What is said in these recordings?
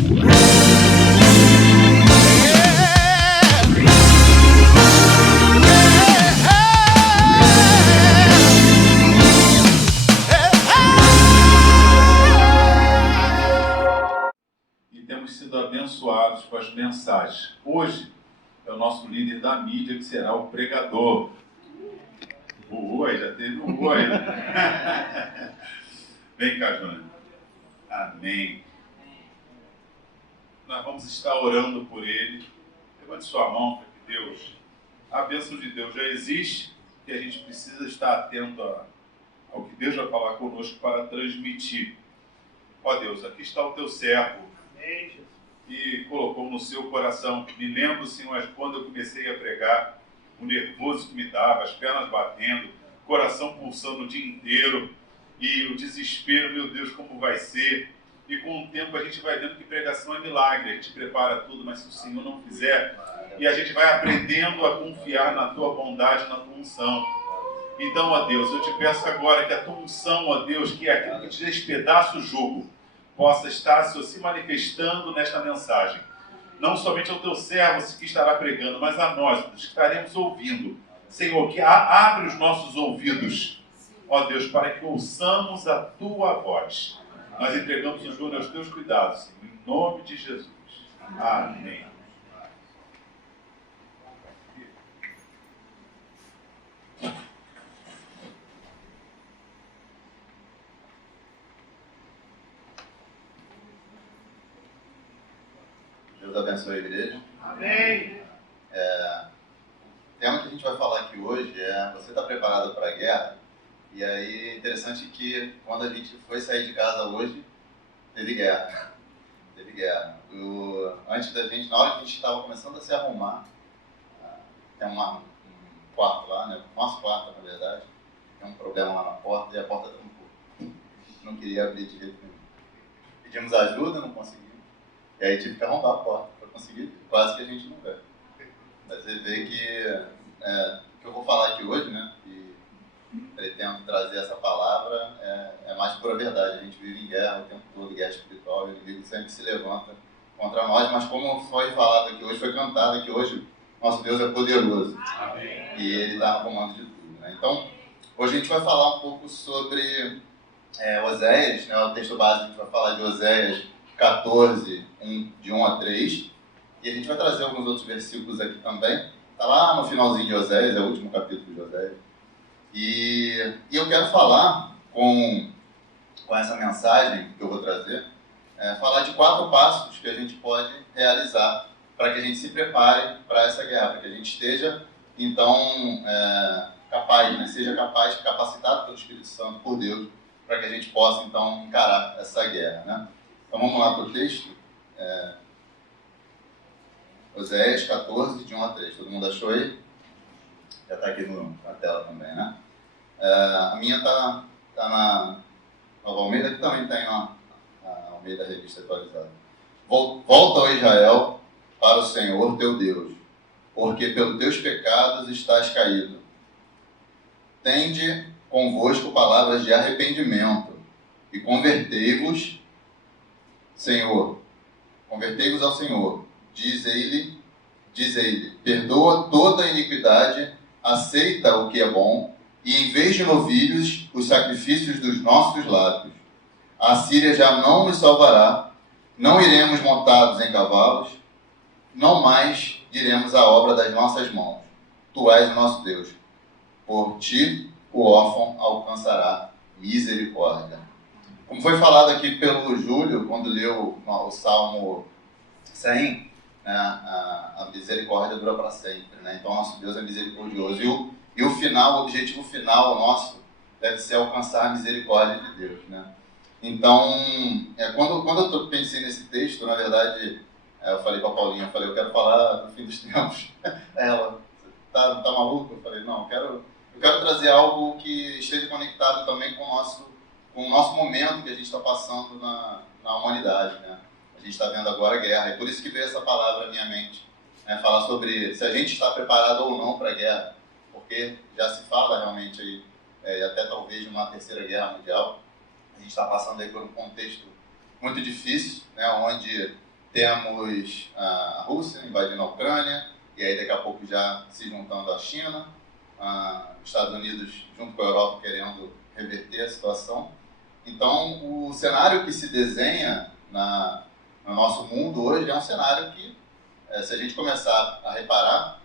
E temos sido abençoados com as mensagens. Hoje é o nosso líder da mídia, que será o pregador. O oi, já teve um oi. Vem cá, Júnior. Amém. Nós vamos estar orando por ele. Levante sua mão para que Deus, a bênção de Deus já existe, e a gente precisa estar atento ao que Deus vai falar conosco para transmitir. Ó Deus, aqui está o teu servo. E colocou no seu coração. Me lembro, Senhor, quando eu comecei a pregar, o nervoso que me dava, as pernas batendo, coração pulsando o dia inteiro, e o desespero, meu Deus, como vai ser. E com o tempo a gente vai vendo que pregação é milagre, a gente prepara tudo, mas se o Senhor não fizer, e a gente vai aprendendo a confiar na tua bondade, na tua unção. Então, ó Deus, eu te peço agora que a tua unção, ó Deus, que é aquilo que te despedaça o jugo, possa estar, Senhor, se manifestando nesta mensagem. Não somente ao teu servo que estará pregando, mas a nós, que estaremos ouvindo. Senhor, que abre os nossos ouvidos, ó Deus, para que ouçamos a tua voz. Nós entregamos o Júnior aos teus cuidados, Senhor, em nome de Jesus. Amém. Deus abençoe a igreja. Amém. O tema que a gente vai falar aqui hoje é: você está preparado para a guerra? E aí é interessante que quando a gente foi sair de casa hoje, teve guerra. Teve guerra. Antes da gente, na hora que a gente estava começando a se arrumar, tem um quarto lá, né? Nosso quarto, na verdade, tem um problema lá na porta e a porta trancou. Não queria abrir de jeito nenhum. Pedimos ajuda, não conseguimos. E aí tive que arrombar a porta para conseguir, quase que a gente não vê. Mas você vê que o que eu vou falar aqui hoje, né, e pretendo trazer essa palavra, é mais pura verdade. A gente vive em guerra o tempo todo, guerra espiritual, e o inimigo sempre se levanta contra nós, mas como foi falado aqui hoje, foi cantado aqui hoje, nosso Deus é poderoso. Amém. E Ele está no comando de tudo, né? Então, hoje a gente vai falar um pouco sobre Oséias, né, o texto básico. A gente vai falar de Oséias 14, de 1 a 3, e a gente vai trazer alguns outros versículos aqui também. Está lá no finalzinho de Oséias, é o último capítulo de Oséias. E eu quero falar com essa mensagem que eu vou trazer, falar de 4 passos que a gente pode realizar para que a gente se prepare para essa guerra, para que a gente esteja, então, capaz, né? Seja capaz, capacitado pelo Espírito Santo, por Deus, para que a gente possa, então, encarar essa guerra, né? Então vamos lá para o texto. Oséias 14, de 1 a 3. Todo mundo achou aí? Já está aqui na tela também, né? A minha está na Nova Almeida, que também tem na Almeida Revista Atualizada. Volta, ó Israel, para o Senhor teu Deus, porque pelos teus pecados estás caído. Tende convosco palavras de arrependimento, e convertei-vos, Senhor, convertei-vos ao Senhor. Diz ele, perdoa toda a iniquidade, aceita o que é bom, e em vez de novilhos, os sacrifícios dos nossos lábios. A Síria já não nos salvará, não iremos montados em cavalos, não mais diremos a obra das nossas mãos. Tu és o nosso Deus. Por ti o órfão alcançará misericórdia. Como foi falado aqui pelo Júlio, quando leu o Salmo 100, né, a misericórdia dura para sempre, né? Então, nosso Deus é misericordioso. E o final, o objetivo final nosso deve ser alcançar a misericórdia de Deus, né? Então, quando eu pensei nesse texto, na verdade, eu falei para a Paulinha, eu quero falar do fim dos tempos. Ela, tá maluco? Eu falei, não, eu quero trazer algo que esteja conectado também com o nosso momento que a gente está passando na humanidade, né? A gente está vendo agora a guerra, e por isso que veio essa palavra na minha mente, né? Falar sobre se a gente está preparado ou não para a guerra, porque já se fala realmente aí, até talvez de uma terceira guerra mundial. A gente está passando aí por um contexto muito difícil, né? Onde temos a Rússia invadindo a Ucrânia, e aí daqui a pouco já se juntando à China, os Estados Unidos junto com a Europa querendo reverter a situação. Então, o cenário que se desenha no nosso mundo hoje é um cenário que, se a gente começar a reparar,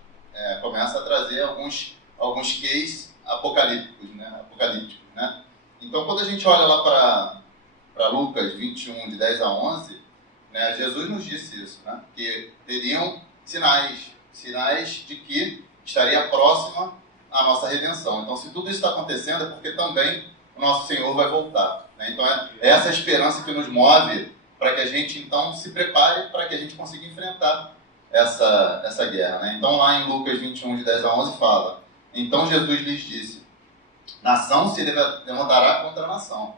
começa a trazer alguns cases apocalípticos, né? Então, quando a gente olha lá para Lucas 21, de 10 a 11, né, Jesus nos disse isso, né? Que teriam sinais de que estaria próxima a nossa redenção. Então, se tudo isso está acontecendo, é porque também o nosso Senhor vai voltar, né? Então, é essa esperança que nos move para que a gente, então, se prepare para que a gente consiga enfrentar essa guerra, né? Então, lá em Lucas 21, de 10 a 11, fala: então Jesus lhes disse: nação se levantará contra nação,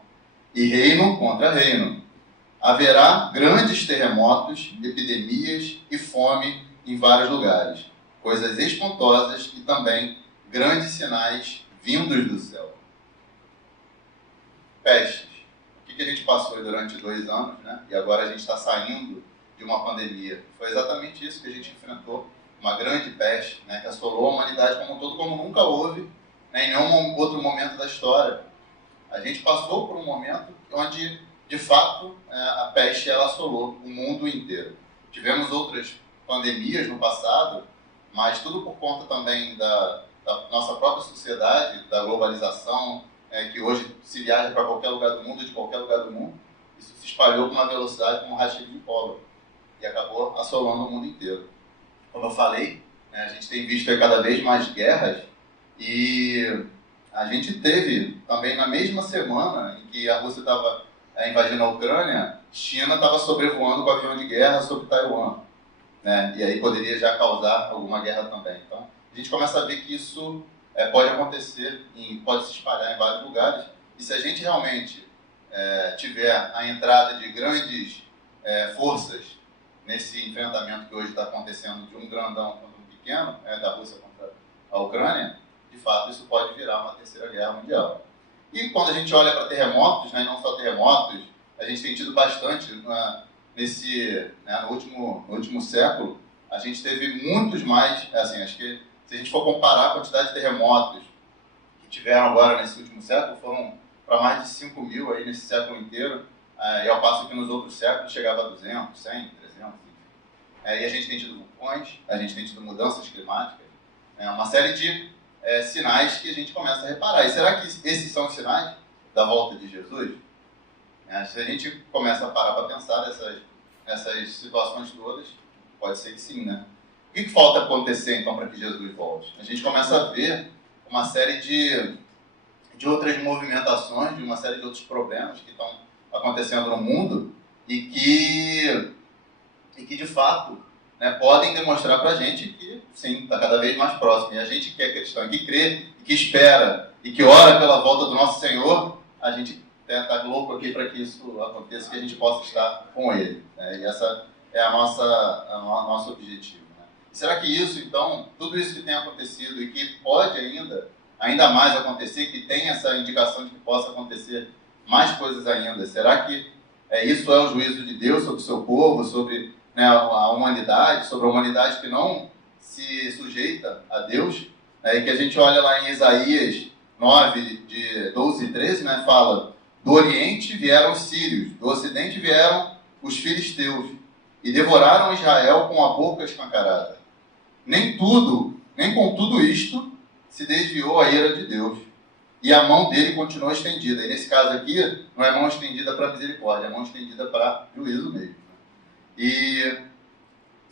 e reino contra reino. Haverá grandes terremotos, epidemias e fome em vários lugares, coisas espantosas e também grandes sinais vindos do céu. Pestes. O que a gente passou durante 2 anos, né? E agora a gente está saindo de uma pandemia. Foi exatamente isso que a gente enfrentou, uma grande peste, né, que assolou a humanidade como um todo, como nunca houve, né, em nenhum outro momento da história. A gente passou por um momento onde, de fato, a peste ela assolou o mundo inteiro. Tivemos outras pandemias no passado, mas tudo por conta também da nossa própria sociedade, da globalização, que hoje se viaja para qualquer lugar do mundo, de qualquer lugar do mundo. Isso se espalhou com uma velocidade como um rastilho de pólvora e acabou assolando o mundo inteiro. Como eu falei, né, a gente tem visto cada vez mais guerras, e a gente teve também na mesma semana em que a Rússia estava invadindo a Ucrânia, China estava sobrevoando com avião de guerra sobre Taiwan, né? E aí poderia já causar alguma guerra também. Então, a gente começa a ver que isso pode acontecer, pode se espalhar em vários lugares, e se a gente realmente tiver a entrada de grandes forças nesse enfrentamento que hoje está acontecendo de um grandão contra um pequeno, da Rússia contra a Ucrânia, de fato isso pode virar uma terceira guerra mundial. E quando a gente olha para terremotos, né, não só terremotos, a gente tem tido bastante no último século, a gente teve muitos mais, assim, acho que se a gente for comparar a quantidade de terremotos que tiveram agora nesse último século, foram para mais de 5 mil aí nesse século inteiro, e ao passo que nos outros séculos chegava a 200, 100, 300, enfim. E a gente tem tido vulcões, a gente tem tido mudanças climáticas, uma série de sinais que a gente começa a reparar. E será que esses são os sinais da volta de Jesus? Se a gente começa a parar para pensar nessas situações todas, pode ser que sim, né? O que falta acontecer, então, para que Jesus volte? A gente começa a ver uma série de outras movimentações, de uma série de outros problemas que estão acontecendo no mundo e que de fato, né, podem demonstrar para a gente que, sim, está cada vez mais próximo. E a gente que é cristão, que crê, que espera e que ora pela volta do nosso Senhor, a gente está louco aqui para que isso aconteça, que a gente possa estar com Ele, né? E essa é o nosso objetivo, né? E será que isso, então, tudo isso que tem acontecido e que pode ainda mais acontecer, que tem essa indicação de que possa acontecer mais coisas ainda, será que isso é o juízo de Deus sobre o seu povo, sobre, né, a humanidade, sobre a humanidade que não se sujeita a Deus? E que a gente olha lá em Isaías 9, de 12 e 13, né, fala: do Oriente vieram os sírios, do Ocidente vieram os filisteus, e devoraram Israel com a boca escancarada. Nem com tudo isto se desviou a ira de Deus, e a mão dele continuou estendida. E nesse caso aqui, não é mão estendida para misericórdia, é mão estendida para juízo mesmo.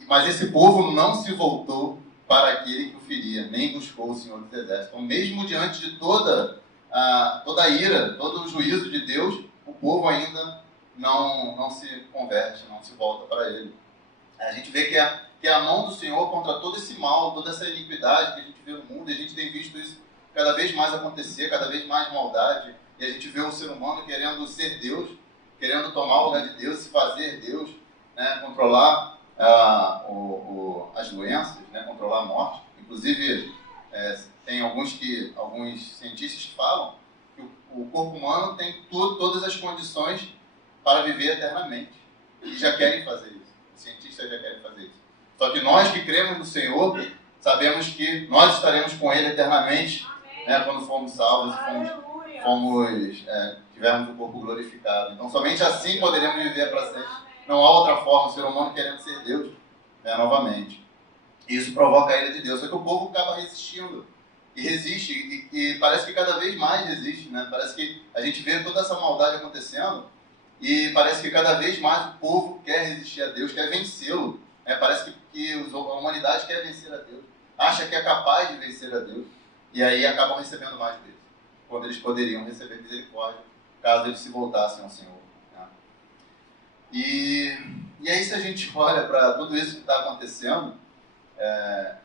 Mas esse povo não se voltou para aquele que o feria, nem buscou o Senhor dos Exércitos. Então, mesmo diante de toda a ira, todo o juízo de Deus, o povo ainda não se converte, não se volta para ele. A gente vê que é a mão do Senhor contra todo esse mal, toda essa iniquidade que a gente vê no mundo, e a gente tem visto isso cada vez mais acontecer, cada vez mais maldade, e a gente vê o ser humano querendo ser Deus, querendo tomar o lugar de Deus, se fazer Deus, né, controlar as doenças, né, controlar a morte. Inclusive, tem alguns cientistas que falam que o corpo humano tem todas as condições para viver eternamente, e já querem fazer isso. Os cientistas já querem fazer isso. Só que nós que cremos no Senhor, sabemos que nós estaremos com Ele eternamente, né, quando formos salvos e tivermos o corpo glorificado. Então, somente assim poderemos viver para sempre. Não há outra forma, o ser humano querendo ser Deus, né, novamente. Isso provoca a ira de Deus. Só que o povo acaba resistindo. E resiste, e parece que cada vez mais resiste, né? Parece que a gente vê toda essa maldade acontecendo e parece que cada vez mais o povo quer resistir a Deus, quer vencê-lo. Né? Parece que a humanidade quer vencer a Deus, acha que é capaz de vencer a Deus, e aí acabam recebendo mais vezes, quando eles poderiam receber misericórdia, caso eles se voltassem ao Senhor. Né? E aí, se a gente olha para tudo isso que está acontecendo,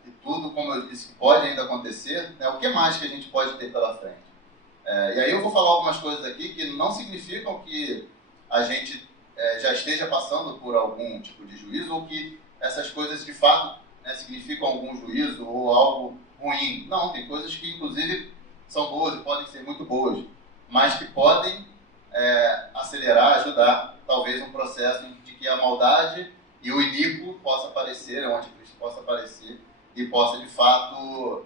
e tudo, como eu disse, que pode ainda acontecer, né, o que mais que a gente pode ter pela frente? E aí eu vou falar algumas coisas aqui que não significam que a gente já esteja passando por algum tipo de juízo ou que essas coisas de fato, né, significam algum juízo ou algo ruim. Não, tem coisas que inclusive são boas e podem ser muito boas, mas que podem acelerar, ajudar talvez um processo de que a maldade e o iníquo possa aparecer, o anticristo possa aparecer e possa de fato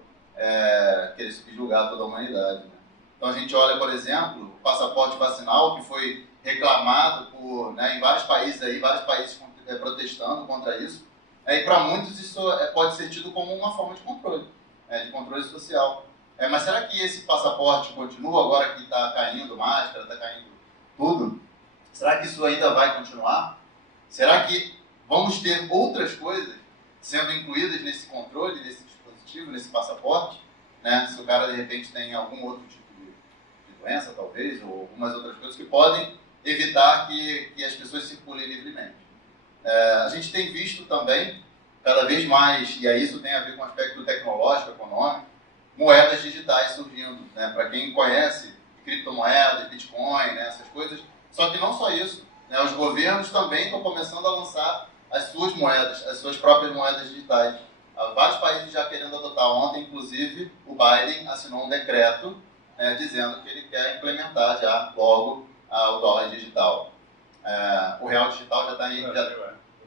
querer subjugar toda a humanidade. Né? Então a gente olha, por exemplo, o passaporte vacinal que foi reclamado em vários países protestando contra isso. E para muitos isso pode ser tido como uma forma de controle social. Mas será que esse passaporte continua agora que está caindo máscara, está caindo tudo? Será que isso ainda vai continuar? Será que vamos ter outras coisas sendo incluídas nesse controle, nesse dispositivo, nesse passaporte? Né? Se o cara de repente tem algum outro tipo de doença, talvez, ou algumas outras coisas que podem evitar que as pessoas circulem livremente. A gente tem visto também, cada vez mais, e aí isso tem a ver com o aspecto tecnológico, econômico, moedas digitais surgindo. Né? Para quem conhece criptomoedas, Bitcoin, né? Essas coisas. Só que não só isso. Né? Os governos também estão começando a lançar as suas moedas, as suas próprias moedas digitais. Há vários países já querendo adotar. Ontem, inclusive, o Biden assinou um decreto dizendo que ele quer implementar já logo o dólar digital. O real digital já está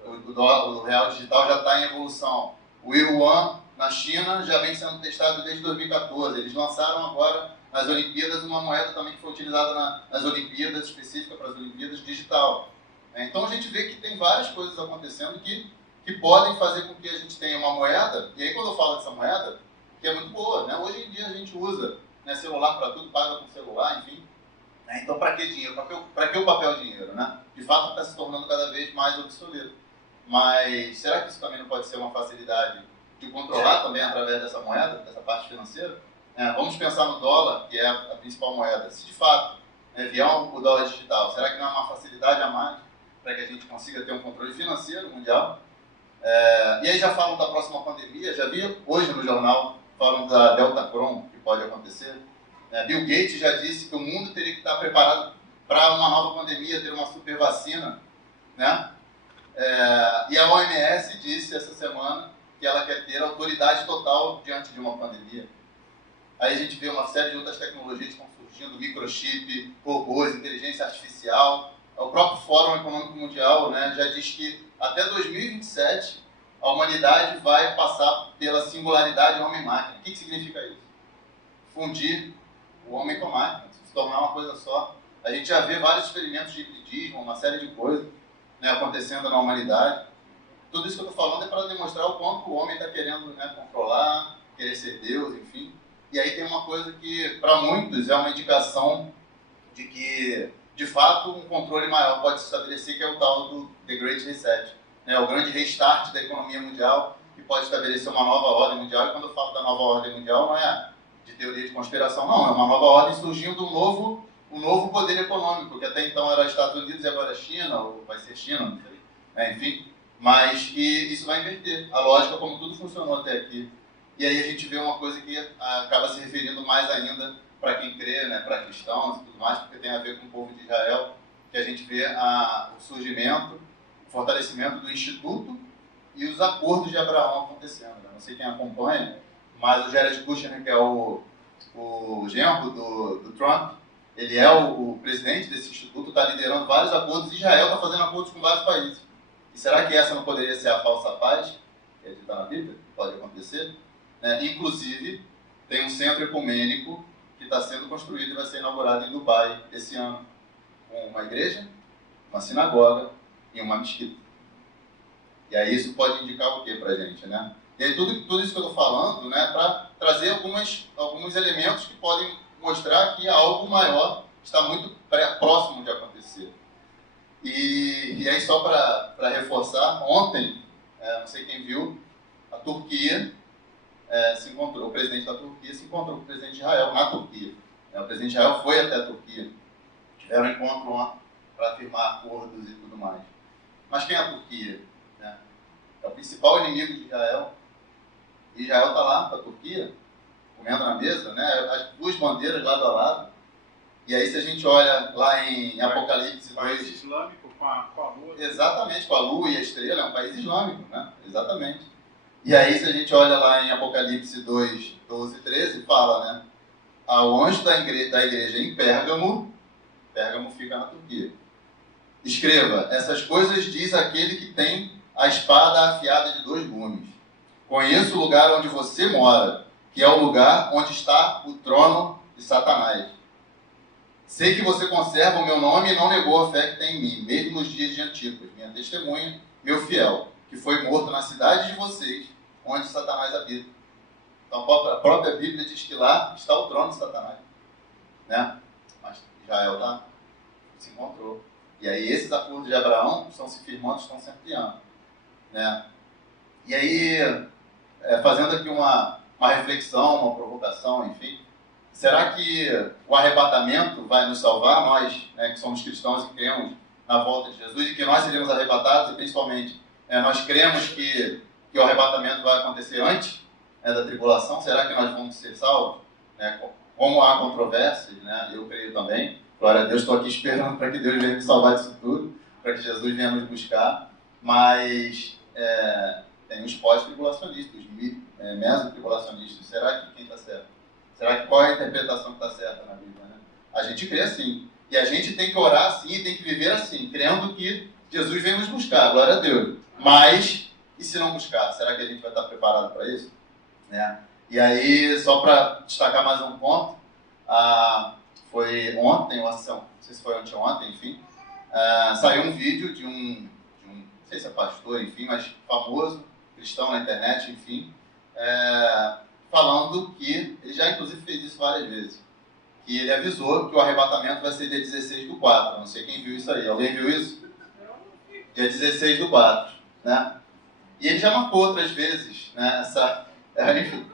o real digital já está em evolução. O yuan na China já vem sendo testado desde 2014. Eles lançaram agora nas Olimpíadas uma moeda também que foi utilizada nas Olimpíadas, específica para as Olimpíadas, digital. Então a gente vê que tem várias coisas acontecendo que podem fazer com que a gente tenha uma moeda, e aí quando eu falo dessa moeda, que é muito boa, né? Hoje em dia a gente usa celular para tudo, paga com celular, enfim. Então para que dinheiro? Para que o papel dinheiro? Né? De fato está se tornando cada vez mais obsoleto. Mas será que isso também não pode ser uma facilidade de controlar também através dessa moeda, dessa parte financeira? Vamos pensar no dólar, que é a principal moeda. Se de fato vier o dólar digital, será que não é uma facilidade a mais para que a gente consiga ter um controle financeiro mundial? E aí já falam da próxima pandemia, já vi hoje no jornal, falam da Delta Cron, que pode acontecer. Bill Gates já disse que o mundo teria que estar preparado para uma nova pandemia, ter uma super vacina, né? E a OMS disse essa semana que ela quer ter autoridade total diante de uma pandemia. Aí a gente vê uma série de outras tecnologias que estão surgindo, microchip, robôs, inteligência artificial. O próprio Fórum Econômico Mundial, né, já diz que até 2027 a humanidade vai passar pela singularidade homem-máquina. O que significa isso? Fundir o homem com a máquina, se tornar uma coisa só. A gente já vê vários experimentos de hibridismo, uma série de coisas acontecendo na humanidade. Tudo isso que eu estou falando é para demonstrar o quanto o homem está querendo controlar, querer ser Deus, enfim. E aí tem uma coisa que, para muitos, é uma indicação de que, de fato, um controle maior pode se estabelecer, que é o tal do The Great Reset, o grande restart da economia mundial, que pode estabelecer uma nova ordem mundial. E quando eu falo da nova ordem mundial, não é de teoria de conspiração, não. É uma nova ordem surgindo um novo poder econômico, que até então era Estados Unidos e agora China, ou vai ser China, não sei. Enfim, mas que isso vai inverter a lógica como tudo funcionou até aqui. E aí a gente vê uma coisa que acaba se referindo mais ainda para quem crê, para cristãos e tudo mais, porque tem a ver com o povo de Israel, que a gente vê o surgimento, o fortalecimento do Instituto e os acordos de Abraão acontecendo. Não sei quem acompanha, mas o Jared Kushner, que é o genro do Trump, ele é o presidente desse instituto, está liderando vários acordos, e Israel está fazendo acordos com vários países. E será que essa não poderia ser a falsa paz, que é dita na Bíblia, que pode acontecer? Inclusive, tem um centro ecumênico que está sendo construído e vai ser inaugurado em Dubai esse ano, com uma igreja, uma sinagoga e uma mesquita. E aí isso pode indicar o que para a gente, né? E aí tudo isso que eu estou falando, né, para trazer alguns elementos que podem mostrar que algo maior está muito próximo de acontecer. E aí só para reforçar, ontem, não sei quem viu, a Turquia se encontrou, o presidente da Turquia se encontrou com o presidente de Israel na Turquia. O presidente de Israel foi até a Turquia, tiveram um encontro lá para firmar acordos e tudo mais. Mas quem é a Turquia? É o principal inimigo de Israel. E Israel está lá com a Turquia, comendo na mesa, né? As duas bandeiras lado a lado. E aí se a gente olha lá em Apocalipse 2... País islâmico com a lua. Exatamente, com a lua e a estrela, é um país islâmico, né? Exatamente. E aí se a gente olha lá em Apocalipse 2, 12 e 13, fala, né? Ao anjo da igreja em Pérgamo fica na Turquia. Escreva, essas coisas diz aquele que tem a espada afiada de 2 gumes. Conheço o lugar onde você mora, que é o lugar onde está o trono de Satanás. Sei que você conserva o meu nome e não negou a fé que tem em mim, mesmo nos dias de Antipas, minha testemunha, meu fiel, que foi morto na cidade de vocês, onde Satanás habita. Então a própria Bíblia diz que lá está o trono de Satanás, né? Mas Israel se encontrou. E aí esses acordos de Abraão estão se firmando, estão se ampliando, né? E aí, fazendo aqui uma reflexão, uma provocação, enfim, será que o arrebatamento vai nos salvar, nós, né, que somos cristãos e cremos na volta de Jesus, e que nós seremos arrebatados, e principalmente nós cremos que o arrebatamento vai acontecer antes da tribulação? Será que nós vamos ser salvos? Como há controvérsias, né, eu creio também. Glória a Deus, estou aqui esperando para que Deus venha me salvar disso tudo, para que Jesus venha nos buscar, mas tem os pós-tribulacionistas, os meso-tribulacionistas. Será que quem está certo? Será que qual é a interpretação que está certa na Bíblia? Né? A gente crê assim, e a gente tem que orar assim, e tem que viver assim, crendo que Jesus vem nos buscar, glória a Deus. Mas, e se não buscar, será que a gente vai estar preparado para isso? E aí, só para destacar mais um ponto, foi ontem, não sei se foi anteontem, enfim, saiu um vídeo de um, não sei se é pastor, enfim, mas famoso, cristão na internet, enfim, falando que, ele já inclusive fez isso várias vezes, que ele avisou que o arrebatamento vai ser dia 16/4, não sei quem viu isso aí, alguém viu isso? Dia 16/4, né? E ele já marcou outras vezes, né, enfim,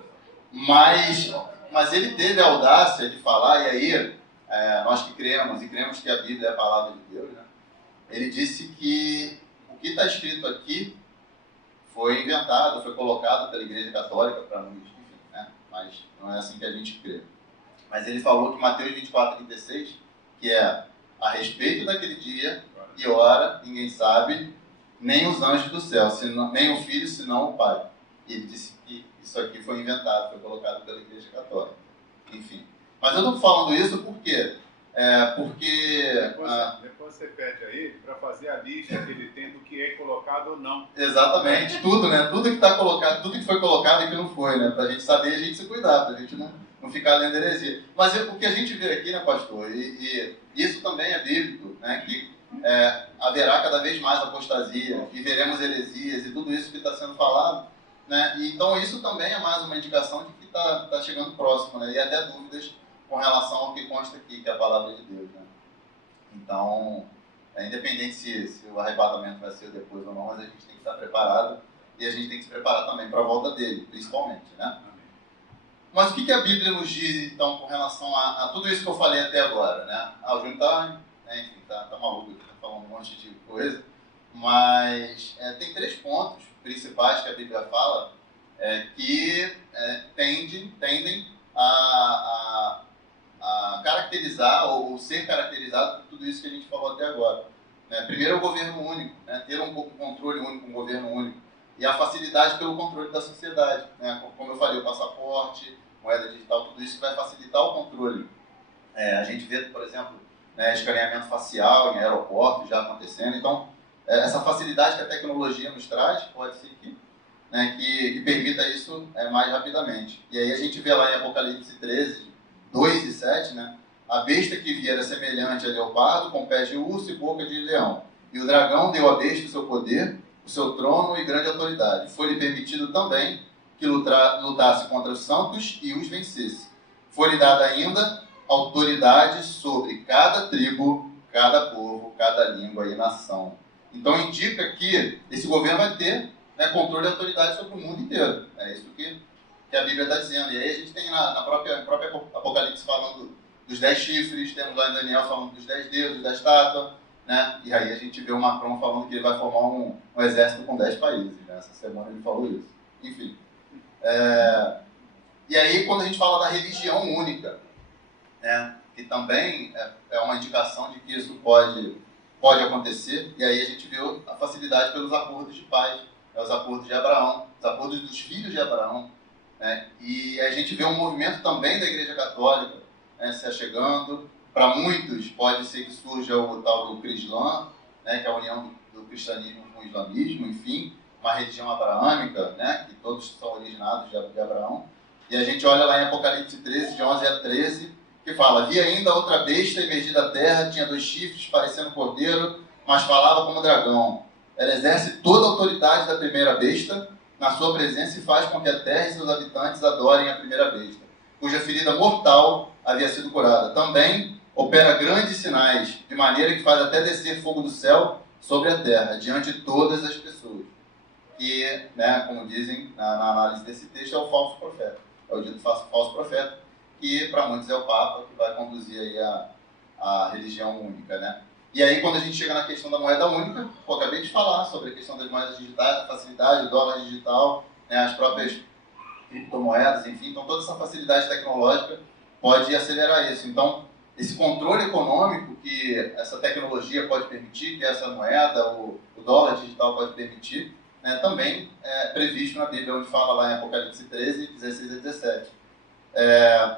mas ele teve a audácia de falar, e aí, nós que cremos, e cremos que a Bíblia é a palavra de Deus, né, ele disse que o que está escrito aqui foi inventado, foi colocado pela Igreja Católica para nos, enfim, né, mas não é assim que a gente crê. Mas ele falou que Mateus 24:36, que é a respeito daquele dia e hora, ninguém sabe, nem os anjos do céu, nem o Filho, senão o Pai. E ele disse que isso aqui foi inventado, foi colocado pela Igreja Católica. Enfim. Mas eu estou falando isso por quê? Porque... Depois você pede a ele para fazer a lista que ele tem do que é colocado ou não. Exatamente, tudo, né? Tudo que está colocado, tudo que foi colocado e que não foi, né? Para a gente saber e a gente se cuidar, para a gente não ficar lendo heresia. Mas o que a gente vê aqui, né, pastor, e isso também é bíblico, né? Que haverá cada vez mais apostasia, e veremos heresias e tudo isso que está sendo falado, né? E, então isso também é mais uma indicação de que está chegando próximo, né? E até dúvidas com relação ao que consta aqui, que é a palavra de Deus, né? Então, independente se o arrebatamento vai ser depois ou não, mas a gente tem que estar preparado, e a gente tem que se preparar também para a volta dele, principalmente, né? Mas o que a Bíblia nos diz, então, com relação a tudo isso que eu falei até agora, né? O Júnior está, enfim, tá maluco aqui, está falando um monte de coisa, mas tem 3 pontos principais que a Bíblia fala que tendem a caracterizar ou ser caracterizado por tudo isso que a gente falou até agora. Primeiro, o governo único, ter um controle único, um governo único, e a facilidade pelo controle da sociedade. Como eu falei, o passaporte, moeda digital, tudo isso que vai facilitar o controle. A gente vê, por exemplo, escaneamento facial em aeroportos já acontecendo. Então, essa facilidade que a tecnologia nos traz, pode ser que permita isso mais rapidamente. E aí a gente vê lá em Apocalipse 13, 2 e 7, né? A besta que via era semelhante a leopardo, com pés de urso e boca de leão. E o dragão deu à besta o seu poder, o seu trono e grande autoridade. Foi-lhe permitido também que lutasse contra os santos e os vencesse. Foi-lhe dada ainda autoridade sobre cada tribo, cada povo, cada língua e nação. Então indica que esse governo vai ter controle e autoridade sobre o mundo inteiro. É isso que a Bíblia está dizendo. E aí a gente tem na própria Apocalipse falando dos 10 chifres, temos lá em Daniel falando dos 10 dedos da estátua, né? E aí a gente vê o Macron falando que ele vai formar um exército com 10 países. Né? Essa semana ele falou isso. Enfim. E aí quando a gente fala da religião única, né? Que também é uma indicação de que isso pode acontecer, e aí a gente vê a facilidade pelos acordos de paz, os acordos de Abraão, os acordos dos filhos de Abraão, né? E a gente vê um movimento também da Igreja Católica, né, se achegando. Para muitos pode ser que surja o tal do Crislã, né, que é a união do cristianismo com o islamismo, enfim, uma religião abraâmica, né, que todos são originados de Abraão. E a gente olha lá em Apocalipse 13, de 11 a 13, que fala: vi ainda outra besta emergir da terra, tinha 2 chifres, parecendo cordeiro, mas falava como dragão. Ela exerce toda a autoridade da primeira besta na sua presença e faz com que a terra e seus habitantes adorem a primeira besta, cuja ferida mortal havia sido curada. Também opera grandes sinais, de maneira que faz até descer fogo do céu sobre a terra, diante de todas as pessoas. Que, né, como dizem na análise desse texto, é o falso profeta. É o dito falso profeta, que para muitos é o Papa, que vai conduzir aí a religião única, né? E aí, quando a gente chega na questão da moeda única, eu acabei de falar sobre a questão das moedas digitais, a facilidade, o dólar digital, né, as próprias criptomoedas, enfim. Então, toda essa facilidade tecnológica pode acelerar isso. Então, esse controle econômico que essa tecnologia pode permitir, que essa moeda, o dólar digital pode permitir, né, também é previsto na Bíblia, onde fala lá em Apocalipse 13, 16 a 17.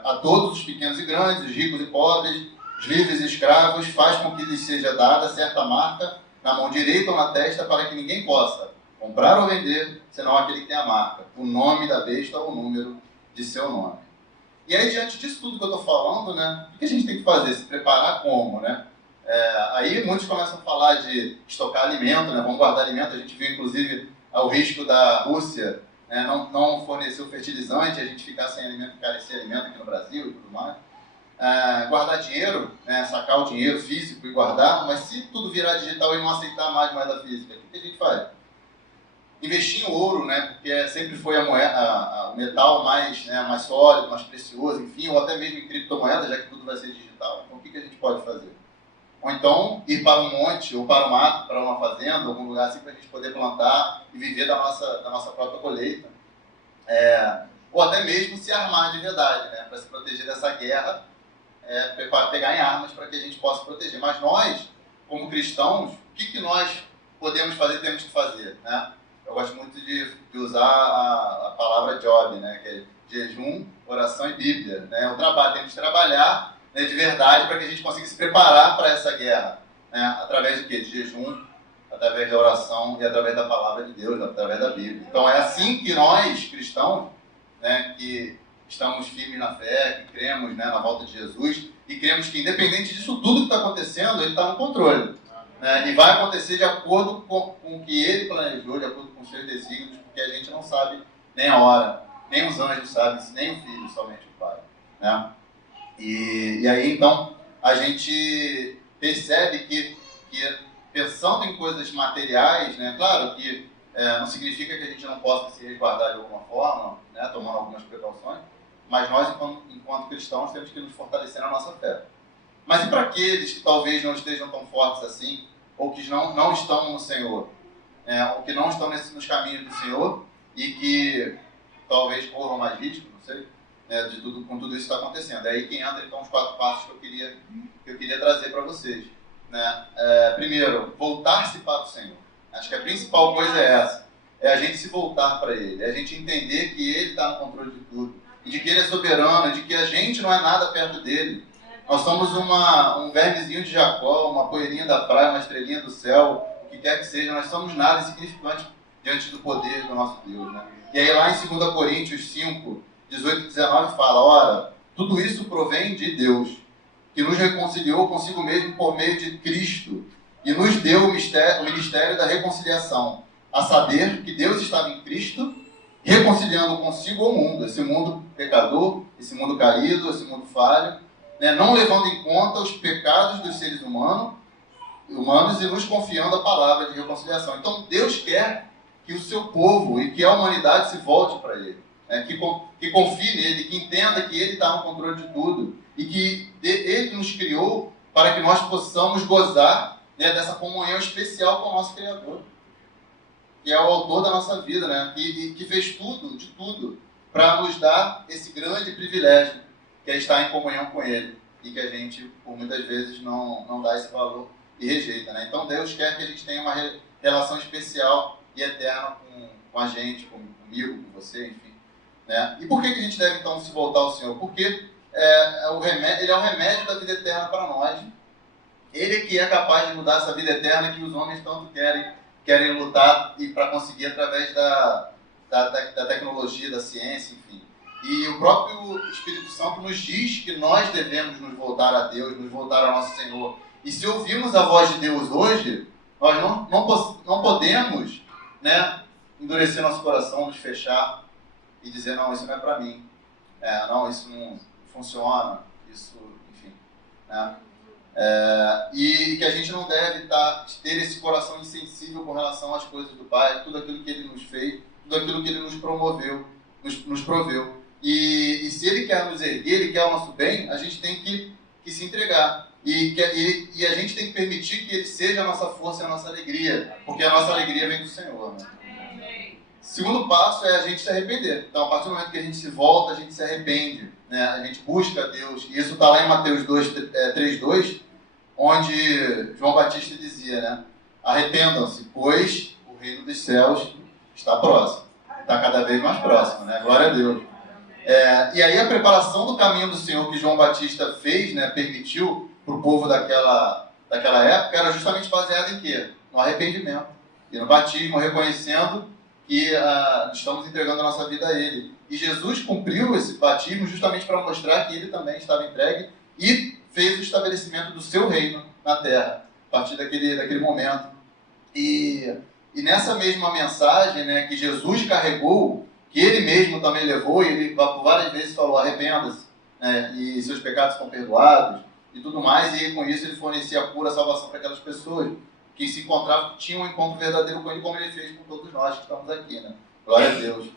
A todos os pequenos e grandes, os ricos e pobres, os livres e escravos, faz com que lhes seja dada certa marca na mão direita ou na testa, para que ninguém possa comprar ou vender, senão aquele que tem a marca, o nome da besta ou o número de seu nome. E aí, diante disso tudo que eu estou falando, né, o que a gente tem que fazer? Se preparar como, né? Aí muitos começam a falar de estocar alimento, né, vamos guardar alimento. A gente viu, inclusive, o risco da Rússia, né, não fornecer o fertilizante, a gente ficar sem alimento, carecer de alimento aqui no Brasil e tudo mais. Guardar dinheiro, né, sacar o dinheiro físico e guardar, mas se tudo virar digital e não aceitar mais moeda física, o que a gente faz? Investir em ouro, né, porque sempre foi a moeda, o metal mais sólido, mais precioso, enfim, ou até mesmo em criptomoeda, já que tudo vai ser digital. Então, o que a gente pode fazer? Ou então, ir para um monte, ou para o mato, para uma fazenda, algum lugar assim, para a gente poder plantar e viver da nossa própria colheita. Ou até mesmo se armar de verdade, né, para se proteger dessa guerra, pegar em armas para que a gente possa proteger. Mas nós, como cristãos, o que nós podemos fazer, temos que fazer, né? Eu gosto muito de usar a palavra job, né, que é jejum, oração e Bíblia, né? O trabalho, temos que trabalhar, né, de verdade, para que a gente consiga se preparar para essa guerra, né? Através de quê? De jejum, através da oração e através da palavra de Deus, através da Bíblia. Então é assim que nós, cristãos, né, que estamos firmes na fé, que cremos, né, na volta de Jesus, e cremos que, independente disso tudo que está acontecendo, Ele está no controle. Né, e vai acontecer de acordo com o que Ele planejou, de acordo com os seus desígnios, porque a gente não sabe nem a hora, nem os anjos sabem, nem o Filho, somente o Pai. Né? E aí, então, a gente percebe que pensando em coisas materiais, né, claro que não significa que a gente não possa se resguardar de alguma forma, né, tomando algumas precauções, mas nós, enquanto cristãos, temos que nos fortalecer na nossa fé. Mas e para aqueles que talvez não estejam tão fortes assim, ou que não estão no Senhor, ou que não estão nos caminhos do Senhor e que talvez corram mais risco, não sei, com tudo isso que está acontecendo. É aí que entra então os 4 passos que eu queria trazer para vocês. Né? Primeiro, voltar-se para o Senhor. Acho que a principal coisa é essa, é a gente se voltar para Ele, é a gente entender que Ele está no controle de tudo, e de que Ele é soberano, de que a gente não é nada perto dEle. Nós somos um vermezinho de Jacó, uma poeirinha da praia, uma estrelinha do céu. O que quer que seja, nós somos nada insignificante diante do poder do nosso Deus, né? E aí lá em 2 Coríntios 5, 18 e 19 fala, ora, tudo isso provém de Deus, que nos reconciliou consigo mesmo por meio de Cristo e nos deu o ministério da reconciliação, a saber que Deus estava em Cristo, reconciliando consigo o mundo, esse mundo pecador, esse mundo caído, esse mundo falho, né, não levando em conta os pecados dos seres humanos e nos confiando a palavra de reconciliação. Então Deus quer que o seu povo e que a humanidade se volte para Ele, né, que confie nele, que entenda que Ele está no controle de tudo e que Ele nos criou para que nós possamos gozar, né, dessa comunhão especial com o nosso Criador, que é o autor da nossa vida, né, que fez tudo, de tudo, para nos dar esse grande privilégio, que é estar em comunhão com Ele, e que a gente, por muitas vezes, não dá esse valor e rejeita, né? Então Deus quer que a gente tenha uma relação especial e eterna com a gente, comigo, com você, enfim, né? E por que a gente deve, então, se voltar ao Senhor? Porque Ele é o remédio da vida eterna para nós. Ele que é capaz de mudar essa vida eterna que os homens tanto querem lutar e para conseguir através da tecnologia, da ciência, enfim. E o próprio Espírito Santo nos diz que nós devemos nos voltar a Deus, nos voltar ao nosso Senhor. E se ouvirmos a voz de Deus hoje, nós não podemos, né, endurecer nosso coração, nos fechar e dizer, não, isso não é para mim. Não, isso não funciona, isso, enfim, né? E que a gente não deve ter esse coração insensível com relação às coisas do Pai, tudo aquilo que Ele nos fez, tudo aquilo que Ele nos promoveu, nos proveu. E se Ele quer nos erguer, Ele quer o nosso bem, a gente tem que se entregar. E a gente tem que permitir que Ele seja a nossa força e a nossa alegria, porque a nossa alegria vem do Senhor, né? Segundo passo é a gente se arrepender. Então, a partir do momento que a gente se volta, a gente se arrepende, né? A gente busca Deus. E isso está lá em Mateus 3:2, onde João Batista dizia, né? Arrependam-se, pois o reino dos céus está próximo. Está cada vez mais próximo, né? Glória a Deus. E aí a preparação do caminho do Senhor que João Batista fez, né? Permitiu para o povo daquela época, era justamente baseada em quê? No arrependimento. E no batismo, reconhecendo que estamos entregando a nossa vida a Ele. E Jesus cumpriu esse batismo justamente para mostrar que Ele também estava entregue e fez o estabelecimento do seu reino na terra, a partir daquele momento. E nessa mesma mensagem, né, que Jesus carregou, que Ele mesmo também levou, e Ele por várias vezes falou, arrependa-se, né, e seus pecados são perdoados, e tudo mais, e com isso Ele fornecia a pura salvação para aquelas pessoas que se encontravam, que tinham um encontro verdadeiro com Ele, como Ele fez com todos nós que estamos aqui, né? Glória a Deus.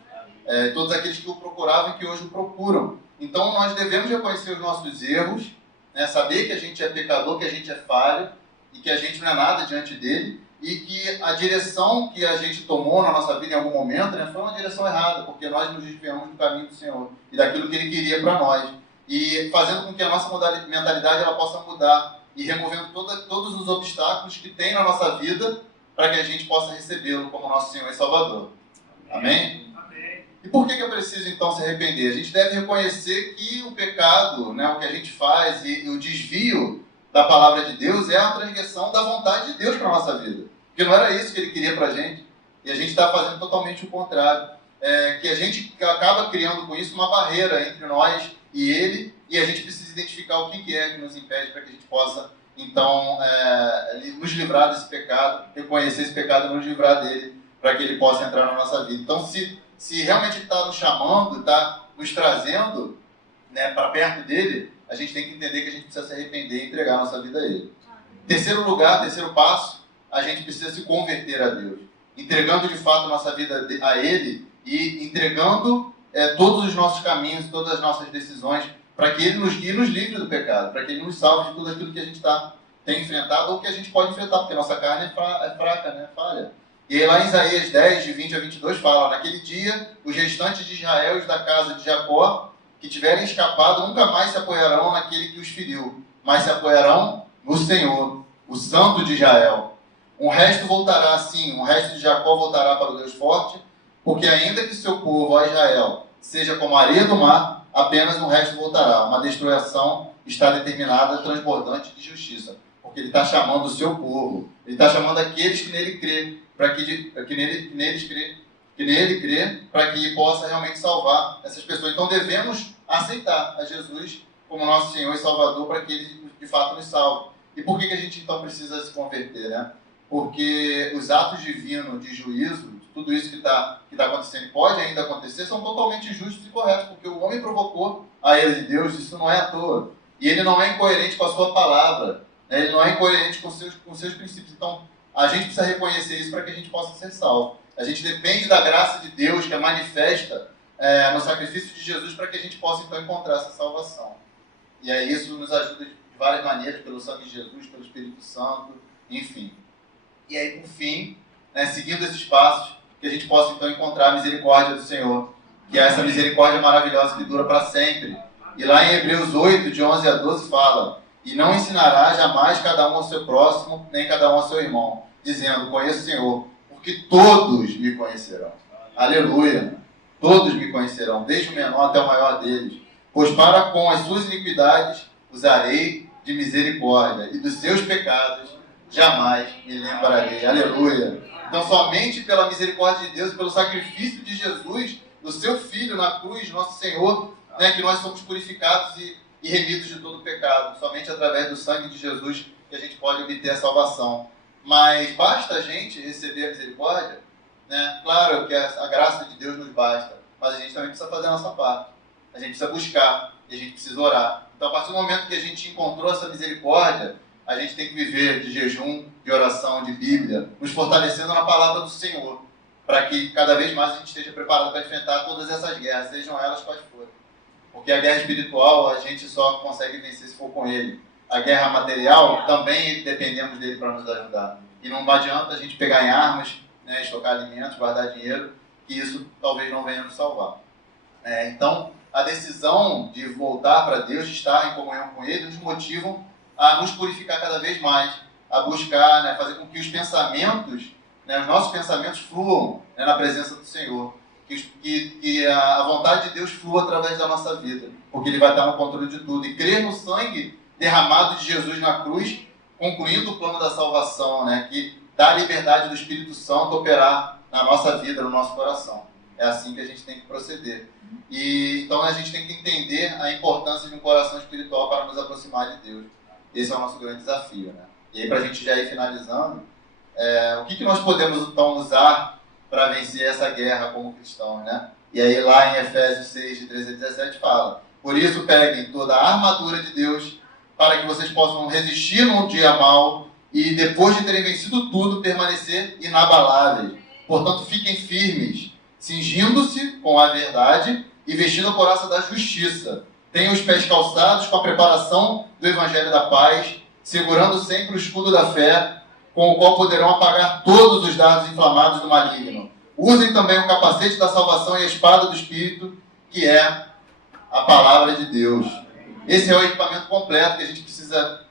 Todos aqueles que o procuravam e que hoje o procuram. Então nós devemos reconhecer os nossos erros, né? Saber que a gente é pecador, que a gente é falho, e que a gente não é nada diante dele, e que a direção que a gente tomou na nossa vida em algum momento, né, foi uma direção errada, porque nós nos desviamos do caminho do Senhor e daquilo que Ele queria para nós. E fazendo com que a nossa mentalidade ela possa mudar e removendo todos os obstáculos que tem na nossa vida para que a gente possa recebê-lo como nosso Senhor e Salvador. Amém? Amém. E por que eu preciso então se arrepender? A gente deve reconhecer que o pecado, né, o que a gente faz e o desvio da palavra de Deus é a transgressão da vontade de Deus para a nossa vida. Porque não era isso que Ele queria para a gente. E a gente está fazendo totalmente o contrário. Que a gente acaba criando com isso uma barreira entre nós e Ele, e a gente precisa identificar o que é que nos impede para que a gente possa, então, nos livrar desse pecado, reconhecer esse pecado e nos livrar dele, para que Ele possa entrar na nossa vida. Então, se realmente Ele está nos chamando, está nos trazendo, né, para perto dele, a gente tem que entender que a gente precisa se arrepender e entregar a nossa vida a Ele. Terceiro passo, a gente precisa se converter a Deus, entregando de fato a nossa vida a Ele e entregando todos os nossos caminhos, todas as nossas decisões, para que Ele nos guie e nos livre do pecado, para que Ele nos salve de tudo aquilo que a gente tem enfrentado ou que a gente pode enfrentar, porque a nossa carne é fraca, né? Falha. E aí, lá em Isaías 10, de 20 a 22, fala, naquele dia, os restantes de Israel e da casa de Jacó, que tiverem escapado, nunca mais se apoiarão naquele que os feriu, mas se apoiarão no Senhor, o Santo de Israel. Um resto voltará assim, um resto de Jacó voltará para o Deus forte, porque ainda que seu povo, ó Israel, seja como a areia do mar, apenas um resto voltará. Uma destruição está determinada, transbordante de justiça. Porque porque Ele está chamando o seu povo. Ele está chamando aqueles que nele crê, para que nele crê, para que possa realmente salvar essas pessoas. Então devemos aceitar a Jesus como nosso Senhor e Salvador para que Ele de fato nos salve. E por que a gente então precisa se converter, né? Porque os atos divinos de juízo, tudo isso que está acontecendo e pode ainda acontecer, são totalmente justos e corretos, porque o homem provocou a ira de Deus, isso não é à toa. E ele não é incoerente com a sua palavra, né? Ele não é incoerente com seus princípios. Então, a gente precisa reconhecer isso para que a gente possa ser salvo. A gente depende da graça de Deus, que é manifesta no sacrifício de Jesus, para que a gente possa então encontrar essa salvação. E aí isso nos ajuda de várias maneiras, pelo sangue de Jesus, pelo Espírito Santo, enfim. E aí, por fim, né, seguindo esses passos, que a gente possa então encontrar a misericórdia do Senhor, que é essa misericórdia maravilhosa que dura para sempre. E lá em Hebreus 8, de 11 a 12, fala: e não ensinará jamais cada um ao seu próximo, nem cada um ao seu irmão, dizendo: conheço o Senhor, porque todos me conhecerão. Aleluia! Todos me conhecerão, desde o menor até o maior deles. Pois para com as suas iniquidades usarei de misericórdia, e dos seus pecados jamais me lembrarei. Aleluia! Então somente pela misericórdia de Deus, pelo sacrifício de Jesus, do seu Filho na cruz, nosso Senhor, né, que nós somos purificados e remidos de todo pecado. Somente através do sangue de Jesus que a gente pode obter a salvação. Mas basta a gente receber a misericórdia, né? Claro que a graça de Deus nos basta, mas a gente também precisa fazer a nossa parte. A gente precisa buscar e a gente precisa orar. Então, a partir do momento que a gente encontrou essa misericórdia, a gente tem que viver de jejum, de oração, de Bíblia, nos fortalecendo na palavra do Senhor, para que cada vez mais a gente esteja preparado para enfrentar todas essas guerras, sejam elas quais forem. Porque a guerra espiritual a gente só consegue vencer se for com Ele. A guerra material também dependemos dele para nos ajudar. E não adianta a gente pegar em armas, né, estocar alimentos, guardar dinheiro, que isso talvez não venha nos salvar. Então, a decisão de voltar para Deus, de estar em comunhão com Ele, nos motivam a nos purificar cada vez mais, a buscar, né, fazer com que os pensamentos, né, os nossos pensamentos fluam, né, na presença do Senhor. Que a vontade de Deus flua através da nossa vida, porque Ele vai estar no controle de tudo. E crer no sangue derramado de Jesus na cruz, concluindo o plano da salvação, né, que dá a liberdade do Espírito Santo operar na nossa vida, no nosso coração. É assim que a gente tem que proceder. E então a gente tem que entender a importância de um coração espiritual para nos aproximar de Deus. Esse é o nosso grande desafio, né? E aí, para a gente já ir finalizando, o que nós podemos então usar para vencer essa guerra como cristãos, né? E aí lá em Efésios 6, de 13 a 17 fala: por isso peguem toda a armadura de Deus, para que vocês possam resistir no dia mau e depois de terem vencido tudo, permanecer inabaláveis. Portanto, fiquem firmes, cingindo-se com a verdade e vestindo a couraça da justiça. Tenham os pés calçados com a preparação do Evangelho da paz, segurando sempre o escudo da fé, com o qual poderão apagar todos os dardos inflamados do maligno. Usem também o capacete da salvação e a espada do Espírito, que é a palavra de Deus. Esse é o equipamento completo que a gente precisa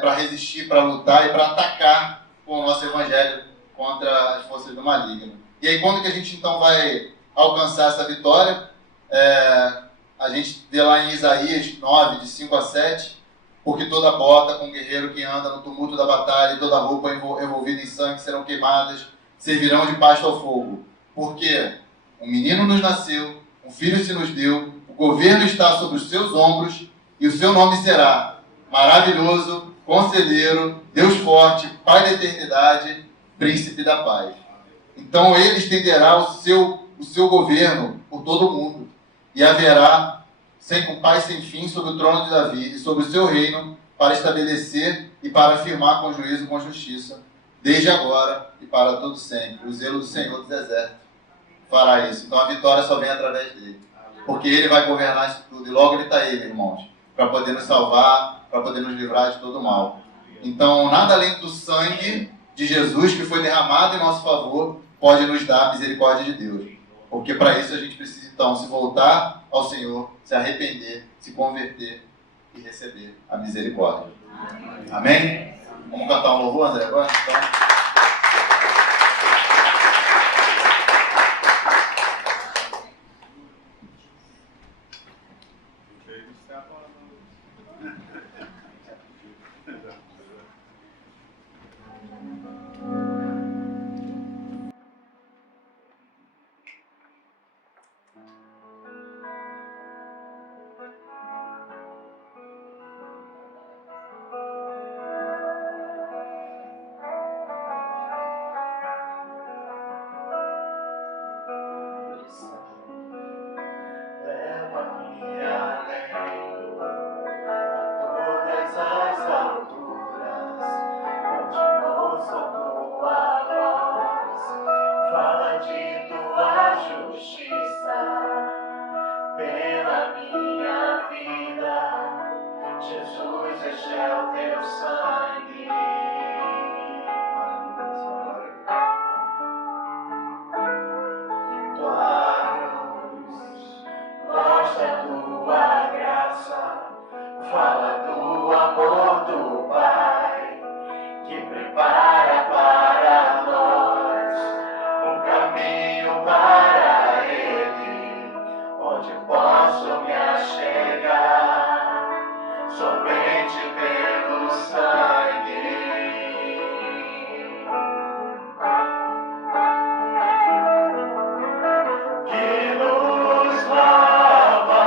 para resistir, para lutar e para atacar com o nosso Evangelho contra as forças do maligno. E aí, quando que a gente então vai alcançar essa vitória? A gente vê lá em Isaías 9, de 5 a 7, porque toda bota com guerreiro que anda no tumulto da batalha e toda roupa envolvida em sangue serão queimadas, servirão de pasto ao fogo. Porque um menino nos nasceu, um filho se nos deu, o governo está sobre os seus ombros e o seu nome será Maravilhoso, Conselheiro, Deus Forte, Pai da Eternidade, Príncipe da Paz. Então ele estenderá o seu governo por todo o mundo e haverá um pai sem fim sobre o trono de Davi e sobre o seu reino, para estabelecer e para afirmar com juízo e com justiça, desde agora e para todo sempre. O zelo do Senhor dos Exércitos fará isso. Então a vitória só vem através dele, porque ele vai governar isso tudo. E logo ele está aí, meus irmãos, para poder nos salvar, para poder nos livrar de todo o mal. Então nada além do sangue de Jesus que foi derramado em nosso favor pode nos dar a misericórdia de Deus. Porque para isso a gente precisa então se voltar ao Senhor, se arrepender, se converter e receber a misericórdia. Amém? Vamos cantar um louvor, André, agora? Então... de tua justiça pela minha vida. Jesus, este é o teu sangue. Tua cruz mostra tua graça, fala do amor do Pai, que prepara para nós um caminho para Ele, onde posso me achegar somente pelo sangue. Que nos lava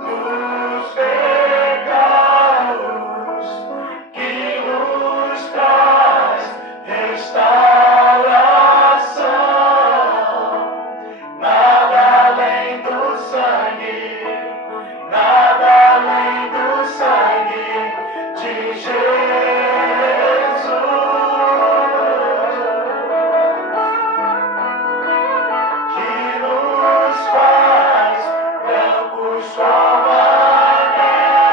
dos pecados, que nos traz restauração. Nada além do sangue, nada além do sangue de Jesus. Que nos faz brancos como anéis,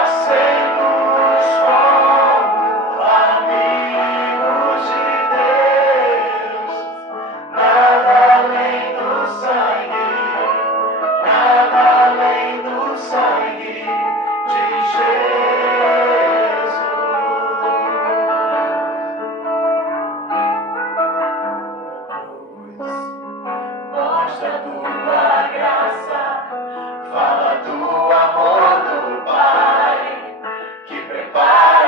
aceitos como amigos de Deus. Nada além do sangue, nada além do sangue de Jesus. Mostra tua graça, fala do amor do Pai, que prepara